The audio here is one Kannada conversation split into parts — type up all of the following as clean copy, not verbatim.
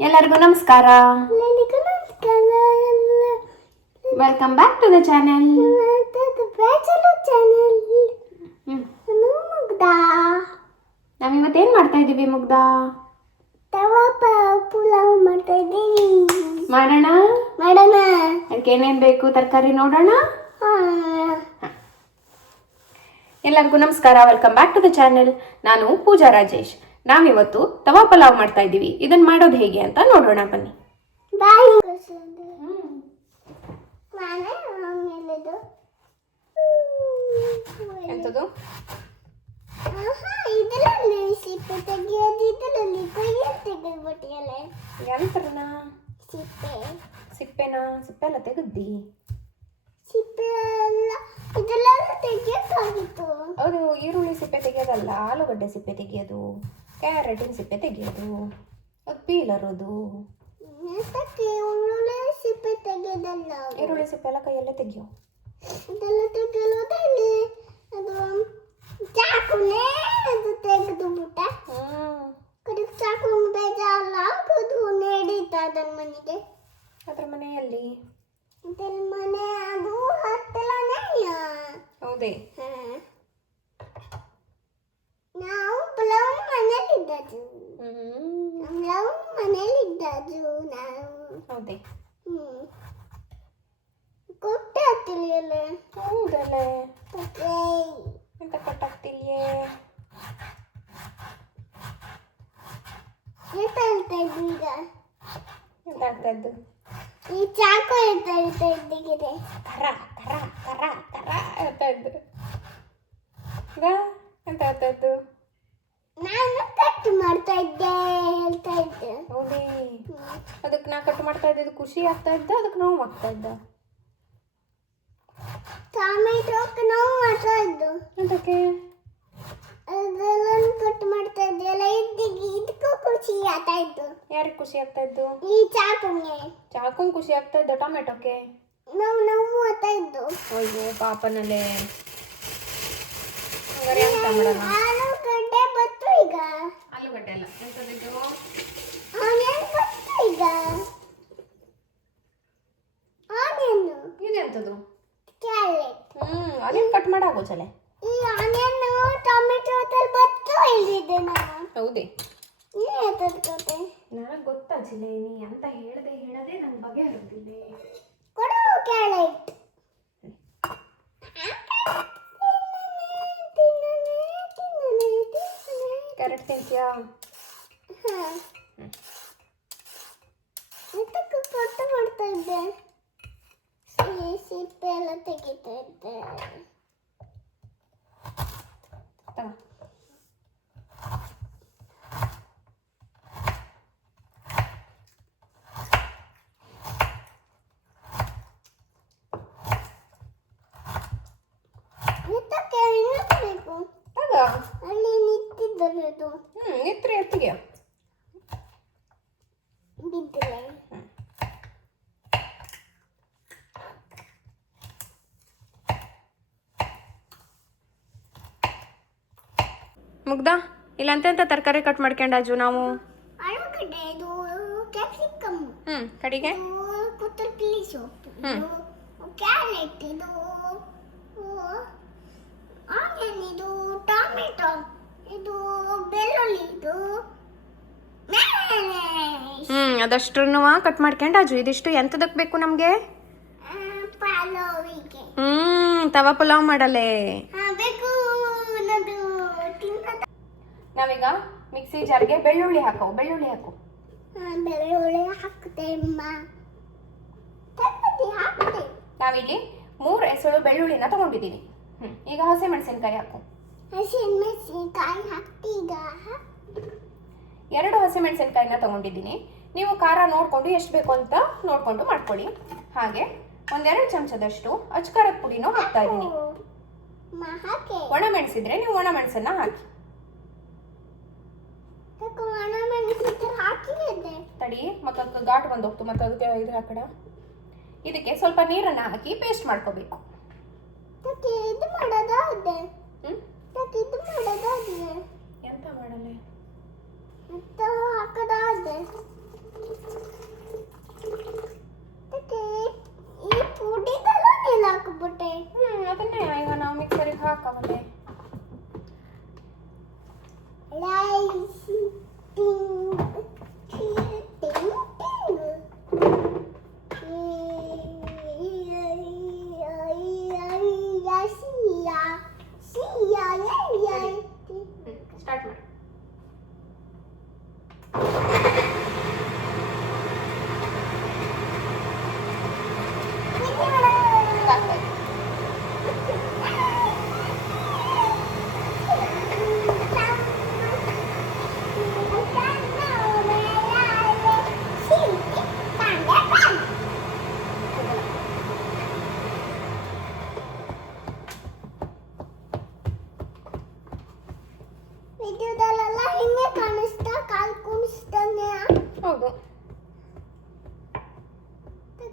ಎಲ್ಲರಿಗೂ ನಮಸ್ಕಾರ. ಎಲ್ಲರಿಗೂ ನಮಸ್ಕಾರ. Welcome back to the channel. ನಾವಿವತ್ತೇನು ಮಾಡ್ತಾ ಇದ್ದೀವಿ ಮುಗ್ಧ? ತವಾ ಪುಲಾವ್ ಮಾಡ್ತಾ ಇದ್ದೀವಿ. ಮಾಡೋಣ. ಅದಕ್ಕೆ ಏನೇನು ಬೇಕು ತರಕಾರಿ ನೋಡೋಣ. ಎಲ್ಲರಿಗೂ ನಮಸ್ಕಾರ. Welcome back to the channel. ನಾನು ಪೂಜಾ ರಾಜೇಶ್. ನಾವಿವತ್ತು ತವಾ ಪಲಾವ್ ಮಾಡ್ತಾ ಇದ್ದೀವಿ. ಇದನ್ನು ಮಾಡೋದು ಹೇಗೆ ಅಂತ ನೋಡೋಣ ಬನ್ನಿ. ಎಂಥದ್ದು? ಯಂತ್ರನ? ಸಿಪ್ಪೆನಾ? ಸಿಪ್ಪೆ ಎಲ್ಲ ತೆಗೆದ್ದಿ? ಹೌದು, ಈರುಳ್ಳಿ ಸಿಪ್ಪೆ ತೆಗೆಯೋದಲ್ಲ, ಆಲೂಗಡ್ಡೆ ಸಿಪ್ಪೆ ತೆಗೆಯೋದು, ಕ್ಯಾರೆಟಿನ ಸಿಪ್ಪೆ ತೆಗೆಯೋದು, ಅದು ಪೀಲರ್. ಅದು ಈರುಳ್ಳಿ ಸಿಪ್ಪೆ ಎಲ್ಲ ಕೈಯಲ್ಲೇ ತೆಗಿಯೋ. ಅದ್ರ ಮನೆಯಲ್ಲಿ ಹೌದೇ? ನಾವು ಪಲಾವ್ ಮನೇಲಿದ್ದದು. ನಾವು ಹೌದೇ? ಕೊಟ್ಟಾಗ್ತಿಲ್ಲ. ಹೌದಲ್ಲೇ? ಎಂತ ಕೊಟ್ಟಾಗ್ತಿಲ್ಯೇ? ಎಂತ ಹೇಳ್ತಾ ಇದ್ವಿ ಈಗ? ಎಂತ ಆಗ್ತಾ ಇದ್ದು? ಈ ಚಾಕು ಹೇಳ್ತಾ ಇದ್ದಿಗಿದೆ. ಕರ ಕರ ಕರ ಕರ ಹೇಳ್ತಾ ಇದ್ದು. ಎಂತ ಹೇಳ್ತಾ ಇದ್ದು? ನಾನು ಕಟ್ ಮಾಡ್ತಾ ಇದ್ದೆ ಹೇಳ್ತಾ ಇದ್ದೆ. ಹೌದೇ? ಅದಕ್ಕೆ ನಾ ಕಟ್ ಮಾಡ್ತಾ ಇದ್ದಿದ್ದು ಖುಷಿ ಆಗ್ತಾ ಇದ್ದ, ಅದಕ್ಕೆ ನೋವು ಆಗ್ತಾ ಇದ್ದ? ಟೊಮೆಟೊಕ್ಕೆ ನೋವು ಮಾಡ್ತಾ ಇದ್ದು. ಎಂತಕ್ಕೆ? ಅದೆಲ್ಲ ಕಟ್ ಮಾಡ್ತಾ ಇದ್ದೆಲ್ಲ ಇದಕ್ಕೂ ಖುಷಿ ಆಗ್ತಾ ಇದ್ದು. ಯಾರಿಗೆ ಖುಷಿ ಆಗ್ತಾ ಇದ್ದು? ಈ ಚಾಕುಗೆ. ಚಾಕುಂಗ್ ಖುಷಿ ಆಗ್ತಾ ಇದ್ದ, ಟೊಮೆಟೊಕ್ಕೆ ನೋವು ಆಗ್ತಾ ಇದ್ದು. ಅಯ್ಯೋ ಪಾಪನಲ್ಲೇ. ಹಂಗಾರೆ ಎಂತ ಮಾಡೋಣ? ಆಲೂಗಡ್ಡೆ ಬತ್ತು ಈಗ. ಆಲೂಗಡ್ಡೆ ಅಲ್ಲ, ಎಂತದಿದ್ದು? ಆನಿಯನ್ ಬತ್ತು ಈಗ. ಆನಿಯನ್. ಇದೆಂತದು? ಕ್ಯಾರೆಟ್. ಆನಿಯನ್ ಕಟ್ ಮಾಡಾಗೋ ಚಲೆ. ಈ ಆನಿಯನ್ ಟೊಮೆಟೊ ಬತ್ತು ಹೇಳಿದ್ದೆ ನಾನು. ಹೌದೇ? ನನಗೆ ಗೊತ್ತಾ ಚಿಲೆ, ನೀ ಅಂತ ಹೇಳದೆ ನನ್ನ ಬಗ್ಗೆ ಹರಿದಿಲ್ಲ. ಕೊಡು ಕ್ಯಾರೆಟ್. ಕ್ಯಾರೆಟ್ ತಿಂತೀಯಾ? ಎಂತಕ್ಕೆ ಕಟ್ ಮಾಡ್ತಾ ಇದ್ದೆ? ಸಿಪ್ಪೆ ಎಲ್ಲ ತೆಗಿತಾ ಇದ್ದೆ. ಅಲ್ಲಿ ನಿಂತಿದ್ದದು ನಿತ್ರಿ ಎತ್ತಿಗೆ ಬಿದ್ದಿಲ್ಲ. ಮುಗ್ದ ಇಲ್ಲ ಅಂತ ತರಕಾರಿ ಕಟ್ ಮಾಡ್ಕೊಂಡಾಜು ನಾವು. ಆಲೂಗಡ್ಡೆ, ಇದು ಕ್ಯಾಪ್ಸಿಕಮ್, ಕಡೆಗೆ ಕೊತ್ತಂಬರಿ ಸೊಪ್ಪು, ಕ್ಯಾರೆಟ್, ಇದು ಆನಿಯನ್, ಇದು ಟೊಮೆಟೊ, ಇದು ಬೆಳ್ಳುಳ್ಳಿ, ಇದು ಅದಷ್ಟನ್ನು ಕಟ್ ಮಾಡ್ಕೊಂಡಾಜು. ಇದಿಷ್ಟು ಎಂತದಕ್ಕೆ ಬೇಕು ನಮಗೆ? ಪಲಾವಿಗೆ. ತವಾ ಪಲಾವ್ ಮಾಡಲೇ ಬೇಕು. ನಾವೀಗ ಮಿಕ್ಸಿ ಜಾರ್ಗೆ ಬೆಳ್ಳುಳ್ಳಿ ಹಾಕು. ಬೆಳ್ಳುಳ್ಳಿ ಹಾಕ್ತೆ. ನಾವಿಲ್ಲಿ 3 ಎಸಳು ಬೆಳ್ಳುಳ್ಳಿನ ತಗೊಂಡಿದ್ದೀನಿ. ಈಗ ಹಸಿ ಮೆಣಸಿನ್ಕಾಯಿ ಹಾಕು. 2 ಹಸಿ ಮೆಣಸಿನ್ಕಾಯಿನ ತಗೊಂಡಿದ್ದೀನಿ. ನೀವು ಖಾರ ನೋಡ್ಕೊಂಡು ಎಷ್ಟು ಬೇಕು ಅಂತ ನೋಡ್ಕೊಂಡು ಮಾಡ್ಕೊಳ್ಳಿ. ಹಾಗೆ 1-2 ಚಮಚದಷ್ಟು ಅಚ್ಕಾರದ ಪುಡಿನೂ ಹಾಕ್ತಾ ಇದ್ದೀನಿ. ಒಣ ಮೆಣಸಿದ್ರೆ ನೀವು ಒಣ ಮೆಣಸನ್ನ ಹಾಕಿ. ತಡಿ, ಮತ್ತೆ ಘಾಟ್ ಬಂದೋಗ್ತು. ಮತ್ತೆ ಅದಕ್ಕೆ ಇದು ಹಾಕಡ. ಇದಕ್ಕೆ ಸ್ವಲ್ಪ ನೀರನ್ನ ಹಾಕಿ ಪೇಸ್ಟ್ ಮಾಡ್ಕೋಬೇಕು. ಎಂತ ಮಾಡಲ್ಲ?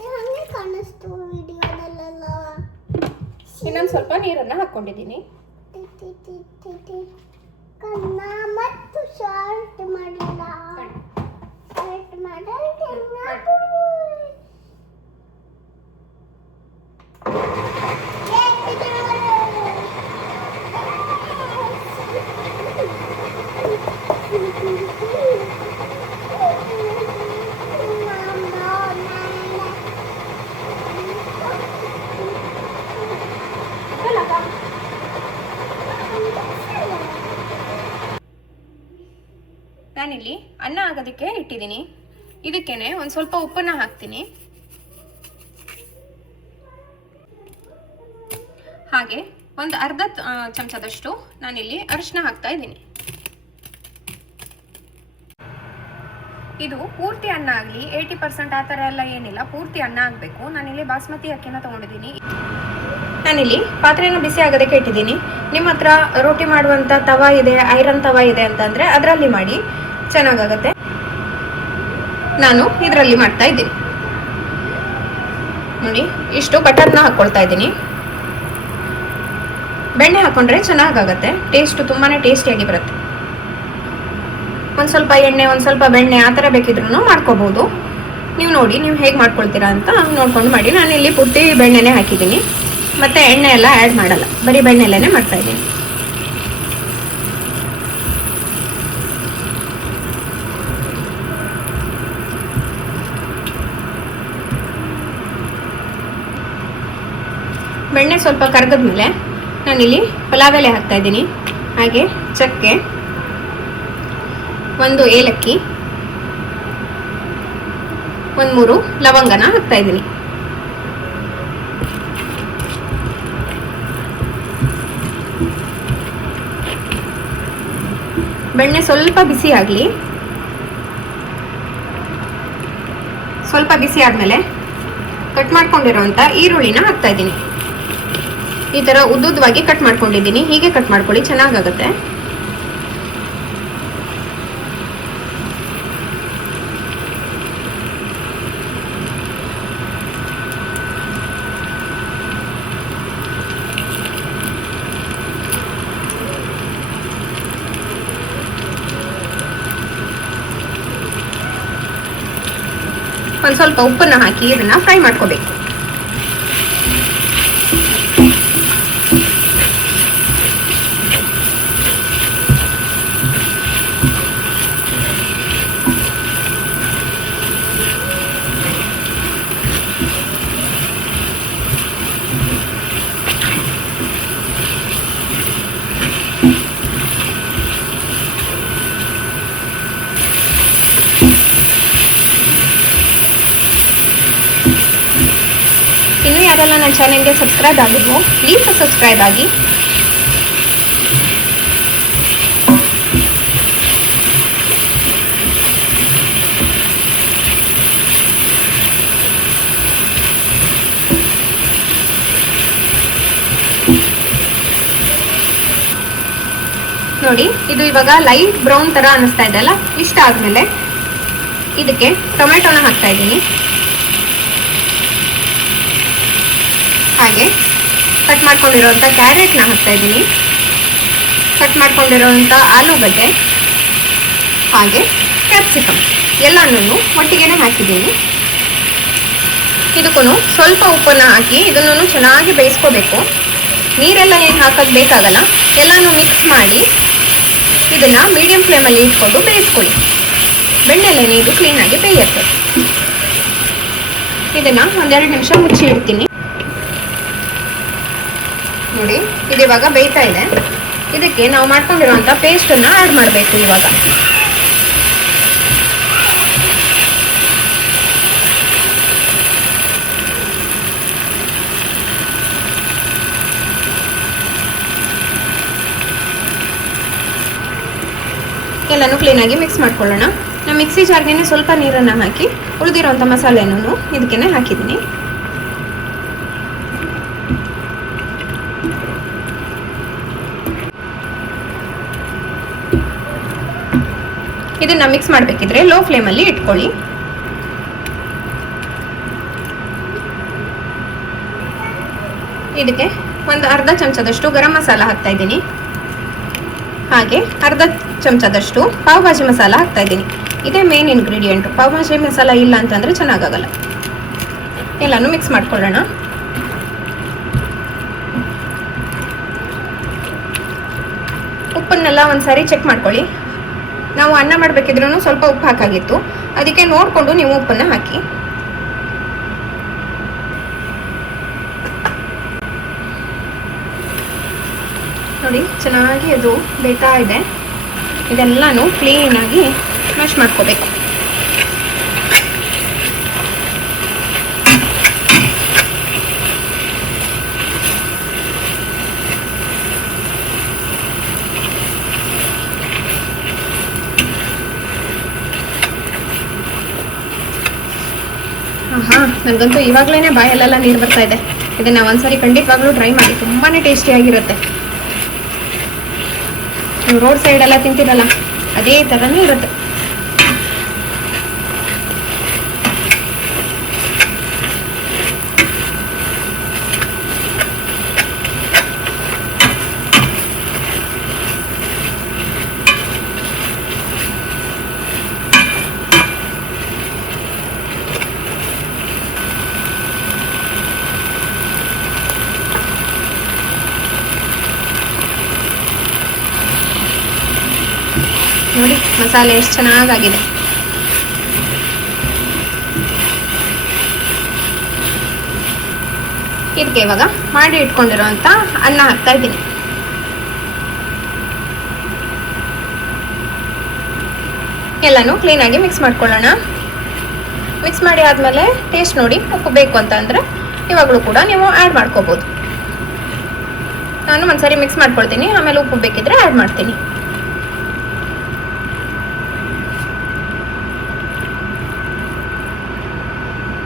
ಹಂಗೆ ಕಾಣಿಸ್ತು ವಿಡಿಯೋದಲ್ಲೆಲ್ಲ. ಇನ್ನೊಂದು ಸ್ವಲ್ಪ ನೀರನ್ನು ಹಾಕ್ಕೊಂಡಿದ್ದೀನಿ. ಕನ್ನ ಮತ್ತು ಶಾರ್ಟ್ ಮಾಡಿಲ್ಲ. ಶಾರ್ಟ್ ಮಾಡಲ್ ಹೆಂಗಾದು? ನಾನಿಲ್ಲಿ ಅನ್ನ ಆಗೋದಕ್ಕೆ ಇಟ್ಟಿದ್ದೀನಿ. ಇದಕ್ಕೇನೆ ಒಂದು ಸ್ವಲ್ಪ ಉಪ್ಪನ್ನ ಹಾಕ್ತೀನಿ. ಹಾಗೆ ಒಂದು ಅರ್ಧ ಚಮಚದಷ್ಟು ನಾನಿಲ್ಲಿ ಅರಿಶಿನ ಹಾಕ್ತಾ ಇದ್ದೀನಿ. ಇದು ಪೂರ್ತಿ ಅನ್ನ ಆಗಲಿ 80% ಆ ಥರ ಎಲ್ಲ ಏನಿಲ್ಲ, ಪೂರ್ತಿ ಅನ್ನ ಆಗಬೇಕು. ನಾನಿಲ್ಲಿ ಬಾಸ್ಮತಿ ಅಕ್ಕಿನ ತೊಗೊಂಡಿದ್ದೀನಿ. ನಾನಿಲ್ಲಿ ಪಾತ್ರೆನ ಬಿಸಿ ಆಗೋದಕ್ಕೆ ಇಟ್ಟಿದ್ದೀನಿ. ನಿಮ್ಮ ಹತ್ರ ರೋಟಿ ಮಾಡುವಂಥ ತವಾ ಇದೆ, ಐರನ್ ತವಾ ಇದೆ ಅಂತಂದರೆ ಅದರಲ್ಲಿ ಮಾಡಿ, ಚೆನ್ನಾಗಾಗತ್ತೆ. ನಾನು ಇದರಲ್ಲಿ ಮಾಡ್ತಾ ಇದ್ದೀನಿ. ನೋಡಿ, ಇಷ್ಟು ಬಟರ್ನ ಹಾಕ್ಕೊಳ್ತಾ ಇದ್ದೀನಿ. ಬೆಣ್ಣೆ ಹಾಕೊಂಡ್ರೆ ಚೆನ್ನಾಗಾಗತ್ತೆ, ಟೇಸ್ಟು ತುಂಬಾ ಟೇಸ್ಟಿಯಾಗಿ ಬರುತ್ತೆ. ಒಂದು ಸ್ವಲ್ಪ ಎಣ್ಣೆ, ಒಂದು ಸ್ವಲ್ಪ ಬೆಣ್ಣೆ ಆ ಥರ ಬೇಕಿದ್ರೂ ಮಾಡ್ಕೋಬೋದು. ನೀವು ನೋಡಿ, ನೀವು ಹೇಗೆ ಮಾಡ್ಕೊಳ್ತೀರಾ ಅಂತ ನೋಡ್ಕೊಂಡು ಮಾಡಿ. ನಾನು ಇಲ್ಲಿ ಪೂರ್ತಿ ಬೆಣ್ಣೆನೇ ಹಾಕಿದ್ದೀನಿ, ಮತ್ತು ಎಣ್ಣೆ ಎಲ್ಲ ಆ್ಯಡ್ ಮಾಡಲ್ಲ, ಬರೀ ಬೆಣ್ಣೆಲ್ಲೇ ಮಾಡ್ತಾ ಇದ್ದೀನಿ. ಬೆಣ್ಣೆ ಸ್ವಲ್ಪ ಕರಗಿದ್ಮೇಲೆ ನಾನಿಲ್ಲಿ ಪಲಾವ್ ಎಲೆ ಹಾಕ್ತಾ ಇದ್ದೀನಿ. ಹಾಗೆ ಚಕ್ಕೆ, ಒಂದು ಏಲಕ್ಕಿ, ಒಂದು 3 ಲವಂಗನ ಹಾಕ್ತಾ ಇದ್ದೀನಿ. ಬೆಣ್ಣೆ ಸ್ವಲ್ಪ ಬಿಸಿ ಆಗಲಿ. ಸ್ವಲ್ಪ ಬಿಸಿ ಆದಮೇಲೆ ಕಟ್ ಮಾಡ್ಕೊಂಡಿರೋಂಥ ಈರುಳ್ಳಿನ ಹಾಕ್ತಾ ಇದ್ದೀನಿ. ಈ ಥರ ಉದ್ದುದ್ದವಾಗಿ ಕಟ್ ಮಾಡ್ಕೊಂಡಿದ್ದೀನಿ. ಹೀಗೆ ಕಟ್ ಮಾಡ್ಕೊಳ್ಳಿ, ಚೆನ್ನಾಗಾಗುತ್ತೆ. ಒಂದು ಸ್ವಲ್ಪ ಉಪ್ಪನ್ನು ಹಾಕಿ ಇದನ್ನ ಫ್ರೈ ಮಾಡ್ಕೋಬೇಕು. ಇನ್ನೂ ಯಾರೆಲ್ಲ ನನ್ನ ಚಾನೆಲ್ಗೆ ಸಬ್ಸ್ಕ್ರೈಬ್ ಆಗಿದ್ವು, ಪ್ಲೀಸ್ ಸಬ್ಸ್ಕ್ರೈಬ್ ಆಗಿ. ನೋಡಿ, ಇದು ಇವಾಗ ಲೈಟ್ ಬ್ರೌನ್ ತರ ಅನಿಸ್ತಾ ಇದೆ ಅಲ್ಲ. ಇಷ್ಟ ಆದ್ಮೇಲೆ ಇದಕ್ಕೆ ಟೊಮೆಟೊನ ಹಾಕ್ತಾ ಇದ್ದೀನಿ. ಹಾಗೆ ಕಟ್ ಮಾಡ್ಕೊಂಡಿರೋಂಥ ಕ್ಯಾರೆಟ್ನ ಹಾಕ್ತಾ ಇದ್ದೀನಿ. ಕಟ್ ಮಾಡ್ಕೊಂಡಿರೋಂಥ ಆಲೂಗಡ್ಡೆ ಹಾಗೆ ಕ್ಯಾಪ್ಸಿಕಮ್ ಎಲ್ಲನೂ ಒಟ್ಟಿಗೆನೆ ಹಾಕಿದ್ದೀನಿ. ಇದಕ್ಕೂ ಸ್ವಲ್ಪ ಉಪ್ಪನ್ನು ಹಾಕಿ ಇದನ್ನು ಚೆನ್ನಾಗಿ ಬೇಯಿಸ್ಕೋಬೇಕು. ನೀರೆಲ್ಲ ಏನು ಹಾಕೋದು ಬೇಕಾಗಲ್ಲ. ಎಲ್ಲನೂ ಮಿಕ್ಸ್ ಮಾಡಿ ಇದನ್ನು ಮೀಡಿಯಂ ಫ್ಲೇಮಲ್ಲಿ ಇಟ್ಕೊಂಡು ಬೇಯಿಸ್ಕೊಳ್ಳಿ. ಬೆಣ್ಣೆಲೆನೆ ಇದು ಕ್ಲೀನಾಗಿ ಬೇಯುತ್ತೆ. ಇದನ್ನು 1-2 ನಿಮಿಷ ಮುಚ್ಚಿ ಇಡ್ತೀನಿ. ನೋಡಿ, ಇದು ಇವಾಗ ಬೇಯ್ತಾ ಇದೆ. ಇದಕ್ಕೆ ನಾವು ಮಾಡ್ಕೊಂಡಿರುವಂಥ ಪೇಸ್ಟನ್ನು ಆ್ಯಡ್ ಮಾಡಬೇಕು. ಇವಾಗ ಎಲ್ಲನೂ ಕ್ಲೀನಾಗಿ ಮಿಕ್ಸ್ ಮಾಡ್ಕೊಳ್ಳೋಣ. ನಾನು ಮಿಕ್ಸಿ ಜಾರ್ಗೆ ಸ್ವಲ್ಪ ನೀರನ್ನು ಹಾಕಿ ಉಳಿದಿರೋಂಥ ಮಸಾಲೆನೂ ಇದಕ್ಕೆ ಹಾಕಿದ್ದೀನಿ. ಇದನ್ನು ಮಿಕ್ಸ್ ಮಾಡಬೇಕಿದ್ರೆ ಲೋ ಫ್ಲೇಮಲ್ಲಿ ಇಟ್ಕೊಳ್ಳಿ. ಇದಕ್ಕೆ ಒಂದು ಅರ್ಧ ಚಮಚದಷ್ಟು ಗರಂ ಮಸಾಲ ಹಾಕ್ತಾ ಇದ್ದೀನಿ. ಹಾಗೆ ಅರ್ಧ ಚಮಚದಷ್ಟು ಪಾವ್ ಭಾಜಿ ಮಸಾಲ ಹಾಕ್ತಾ ಇದ್ದೀನಿ. ಇದೇ ಮೇನ್ ಇಂಗ್ರೀಡಿಯೆಂಟು. ಪಾವ್ ಭಾಜಿ ಮಸಾಲ ಇಲ್ಲ ಅಂತಂದರೆ ಚೆನ್ನಾಗಾಗಲ್ಲ. ಎಲ್ಲನೂ ಮಿಕ್ಸ್ ಮಾಡ್ಕೊಳ್ಳೋಣ. ಉಪ್ಪನ್ನೆಲ್ಲ ಒಂದ್ಸಾರಿ ಚೆಕ್ ಮಾಡ್ಕೊಳ್ಳಿ. ನಾವು ಅನ್ನ ಮಾಡಬೇಕಿದ್ರೂ ಸ್ವಲ್ಪ ಉಪ್ಪು ಹಾಕಾಗಿತ್ತು, ಅದಕ್ಕೆ ನೋಡಿಕೊಂಡು ನೀವು ಉಪ್ಪನ್ನು ಹಾಕಿ. ನೋಡಿ ಚೆನ್ನಾಗಿ ಅದು ಬೇಯ್ತಾ ಇದೆ. ಇದೆಲ್ಲನೂ ಕ್ಲೀನಾಗಿ ಮ್ಯಾಶ್ ಮಾಡ್ಕೋಬೇಕು. ನನಗಂತೂ ಇವಾಗಲೇ ಬಾಯಲ್ಲೆಲ್ಲ ನೀರು ಬರ್ತಾ ಇದೆ. ಇದನ್ನ ಒಂದ್ಸರಿ ಖಂಡಿತವಾಗ್ಲೂ ಟ್ರೈ ಮಾಡಿ, ತುಂಬಾನೇ ಟೇಸ್ಟಿಯಾಗಿರುತ್ತೆ. ನೀವು ರೋಡ್ ಸೈಡ್ ಎಲ್ಲ ತಿಂತಿರಲ್ಲ ಅದೇ ಥರನೇ ಇರುತ್ತೆ. ನೋಡಿ ಮಸಾಲೆ ಎಷ್ಟು ಚೆನ್ನಾಗಾಗಿದೆ. ಇದಕ್ಕೆ ಇವಾಗ ಮಾಡಿ ಇಟ್ಕೊಂಡಿರೋಂಥ ಅನ್ನ ಹಾಕ್ತಾ ಇದ್ದೀನಿ. ಎಲ್ಲನೂ ಕ್ಲೀನಾಗಿ ಮಿಕ್ಸ್ ಮಾಡ್ಕೊಳ್ಳೋಣ. ಮಿಕ್ಸ್ ಮಾಡಿ ಆದಮೇಲೆ ಟೇಸ್ಟ್ ನೋಡಿ, ಉಪ್ಪು ಬೇಕು ಅಂತ ಅಂದರೆ ಇವಾಗಲೂ ಕೂಡ ನೀವು ಆ್ಯಡ್ ಮಾಡ್ಕೋಬೋದು. ನಾನು ಒಂದ್ಸರಿ ಮಿಕ್ಸ್ ಮಾಡ್ಕೊಳ್ತೀನಿ, ಆಮೇಲೆ ಉಪ್ಪು ಬೇಕಿದ್ರೆ ಆ್ಯಡ್ ಮಾಡ್ತೀನಿ.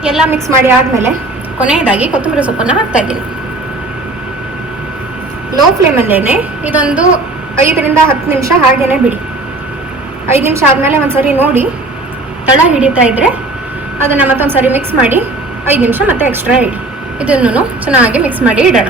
ಎಲ್ಲ ಮಿಕ್ಸ್ ಮಾಡಿ ಆದಮೇಲೆ ಕೊನೆಯದಾಗಿ ಕೊತ್ತಂಬರಿ ಸೊಪ್ಪನ್ನು ಹಾಕ್ತಾ ಇದ್ದೀನಿ. ಲೋ ಫ್ಲೇಮಲ್ಲೇ ಇದೊಂದು 5 ರಿಂದ 10 ನಿಮಿಷ ಹಾಗೇನೆ ಬಿಡಿ. 5 ನಿಮಿಷ ಆದಮೇಲೆ ಒಂದ್ಸರಿ ನೋಡಿ, ತಳ ಹಿಡಿತಾ ಇದ್ರೆ ಅದನ್ನು ಮತ್ತೊಂದ್ಸರಿ ಮಿಕ್ಸ್ ಮಾಡಿ 5 ನಿಮಿಷ ಮತ್ತೆ ಎಕ್ಸ್ಟ್ರಾ ಇಡಿ. ಇದನ್ನು ಚೆನ್ನಾಗಿ ಮಿಕ್ಸ್ ಮಾಡಿ ಇಡೋಣ.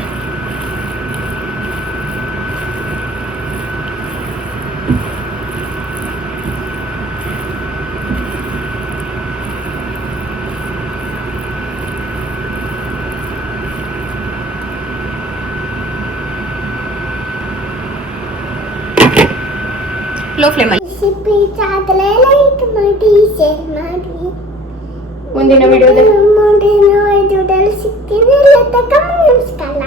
ಲೋ ಫ್ಲೇಮಲ್ಲಿ ಮುಂದಿನ ವಿಡಿಯೋದಲ್ಲಿ ಸಿಗ್ತೀನಿ. ನಮಸ್ಕಾರ.